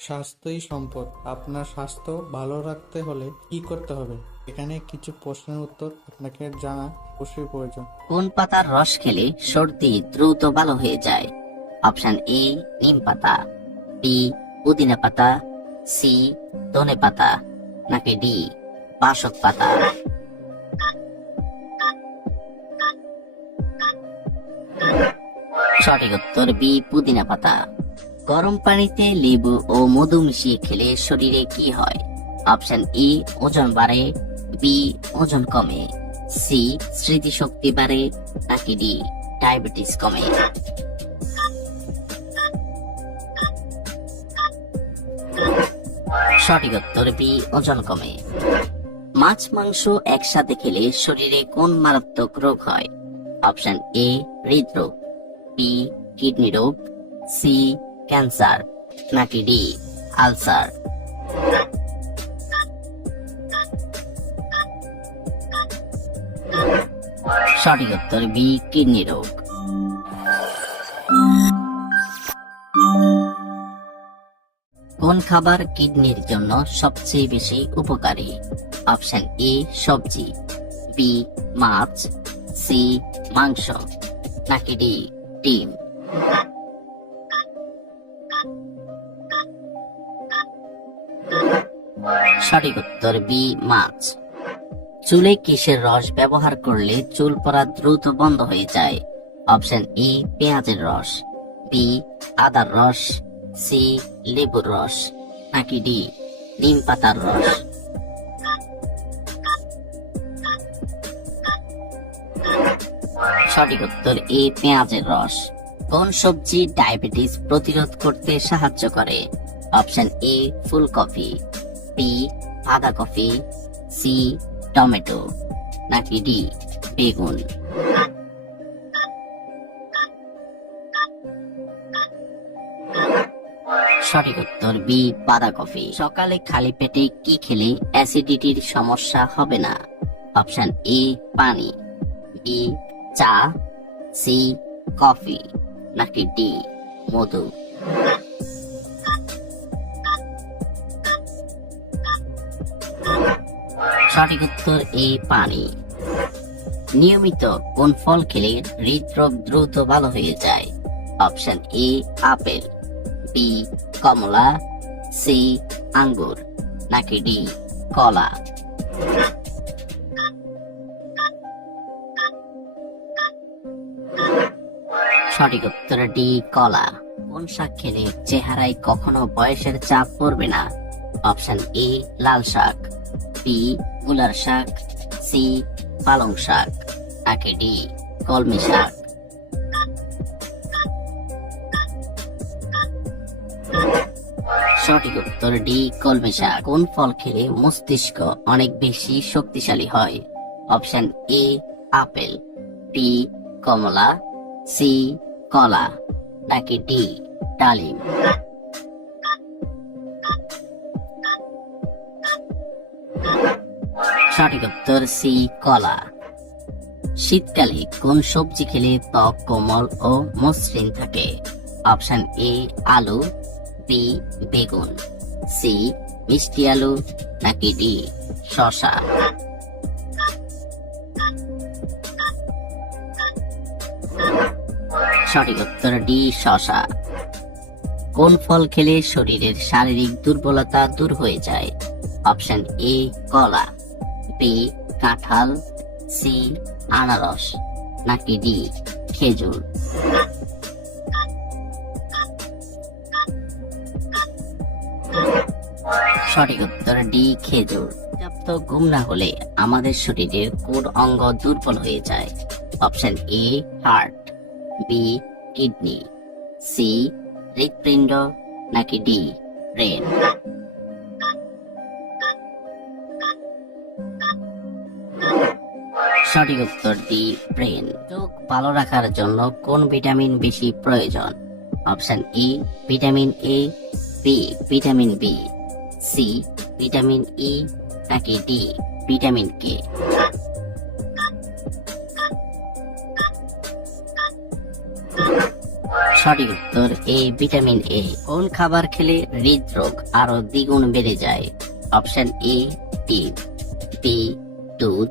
স্বাস্থ্যই সম্পদ। আপনার স্বাস্থ্য ভালো রাখতে হলে কি করতে হবে? এখানে কিছু প্রশ্নের উত্তর আপনাকে জানা অবশ্যই প্রয়োজন। কোন পাতার রস খেলে সর্দি দ্রুত ভালো হয়ে যায়? অপশন এ নিম পাতা, বি পুদিনা পাতা, সি ধনে পাতা, নাকি ডি বাসক পাতা? সঠিক উত্তর বি পুদিনা পাতা। গরম পানিতে লেবু ও মধু মিশিয়ে খেলে শরীরে কি হয়? অপশন ই ওজন বাড়ে, বি ওজন কমে, সি স্মৃতিশক্তি বাড়ে, নাকি ডি ডায়াবেটিস কমে? সঠিক উত্তর বি ওজন কমে। মাছ মাংস একসাথে খেলে শরীরে কোন মারাত্মক রোগ হয়? অপশন এ হৃদরোগ, বি কিডনি রোগ, সি ক্যান্সার, নাকি ডি আলসার? সঠিক উত্তর বি কিডনি রোগ। কোন খাবার কিডনির জন্য সবচেয়ে বেশি উপকারী? অপশন এ সবজি, বি মাছ, সি মাংস, নাকি ডি ডিম? সঠিক উত্তর বি মাছ। চুলে কিসের রস ব্যবহার করলে চুল পড়া দ্রুত বন্ধ হয়ে যায়? অপশন এ পেঁয়াজের রস, বি আদার রস, সি লেবুর রস, নাকি ডি নিম পাতার রস? সঠিক উত্তর এ পেঁয়াজের রস। কোন সবজি ডায়াবেটিস প্রতিরোধ করতে সাহায্য করে? অপশন এ ফুলকপি, বি বাঁধাকপি, সি টমেটো, নাকি ডি বেগুন? সঠিক উত্তর বি বাঁধাকপি। সকালে খালি পেটে কি খেলে অ্যাসিডিটির সমস্যা হবে না? অপশন এ পানি, বি চা, সি কফি, নাকি ডি মধু? সঠিক উত্তর এ পানি। নিয়মিত কোন ফল খেলে হৃদরোগ দ্রুত ভালো হয়ে যায়? অপশন এ আপেল, বি কমলা, সি আঙ্গুর, নাকি ডি কলা? সঠিক উত্তর ডি কলা। কোন শাক খেলে চেহারায় কখনো বয়সের চাপ পড়বে না? অপশন এ লাল শাক, বি মূলার শাক, সি পালং শাক, নাকি ডি কলমি শাক? সঠিক উত্তর ডি কলমি শাক। কোন ফল খেলে মস্তিষ্ক অনেক বেশি শক্তিশালী হয়? অপশন এ আপেল, বি কমলা, সি কলা, নাকি ডি ডালিম? সঠিক উত্তর সি কলা। শীতকালে কোন সবজি খেলে ত্বক কোমল ও মসৃণ থাকে? অপশন এ আলু, বি বেগুন, সি মিষ্টি আলু, নাকি ডি শসা? সঠিক উত্তর ডি শসা। কোন ফল খেলে শরীরের শারীরিক দুর্বলতা দূর হয়ে যায়? অপশন এ কলা, বি কাঁঠাল, সি আনারস, নাকি ডি খেজুর? সঠিক উত্তর ডি খেজুর। পর্যাপ্ত ঘুম না হলে আমাদের শরীরের কোন অঙ্গ দুর্বল হয়ে যায়? Option A heart, B kidney, C হৃৎপিণ্ড, নাকি ডি ব্রেন? সঠিক উত্তর ডি ব্রেন। চোখ ভালো রাখার জন্য কোন ভিটামিন বেশি প্রয়োজন? Option E vitamin A, B vitamin B, C vitamin E, নাকি ডি ভিটামিন কে? সঠিক উত্তর এ ভিটামিন এ। কোন খাবার খেলে হৃদরোগ আরো দ্বিগুণ বেড়ে যায়? অপশন এ ডিম, বি দুধ,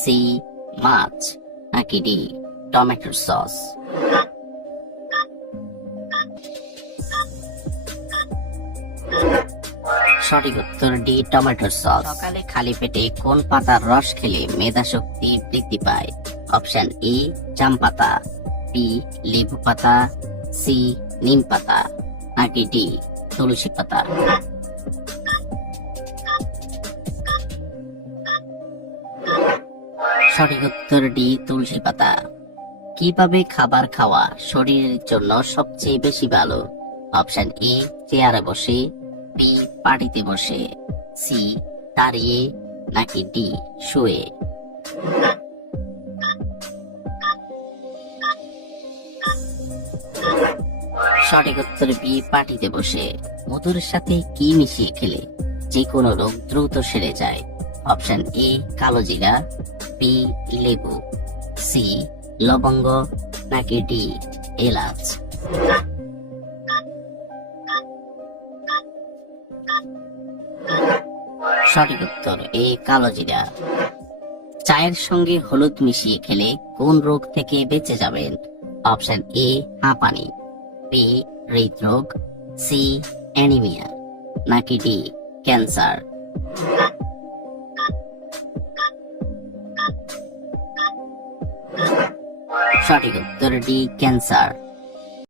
সি মাছ, নাকি ডি টমেটোর সস? সঠিক উত্তর ডি টমেটোর সস। সকালে খালি পেটে কোন পাতার রস খেলে মেধা শক্তি বৃদ্ধি পায়? অপশন এ জাম পাতা, বি লেবু পাতা, সি নিম পাতা, নাকি ডি তুলসী পাতা? সঠিক উত্তর ডি তুলসী পাতা। কিভাবে খাবার খাওয়া শরীরের জন্য সবচেয়ে বেশি ভালো? অপশন এ চেয়ারে বসে, বি পাটিতে বসে, সি দাঁড়িয়ে, নাকি ডি শুয়ে? সঠিক উত্তর বি পাটিতে বসে। মধুর সাথে কি মিশিয়ে খেলে যে কোনো রোগ দ্রুত সেরে যায়? অপশন এ কালো জিরা, বি লেবু, সি লবঙ্গ, নাকি ডি এলাচ? সঠিক উত্তর এ কালো জিরা। চায়ের সঙ্গে হলুদ মিশিয়ে খেলে কোন রোগ থেকে বেঁচে যাবেন? অপশন এ হাঁপানি, বি হৃদরোগ, সি অ্যানিমিয়া, নাকি ডি ক্যান্সার? সঠিক উত্তর ডি ক্যান্সার।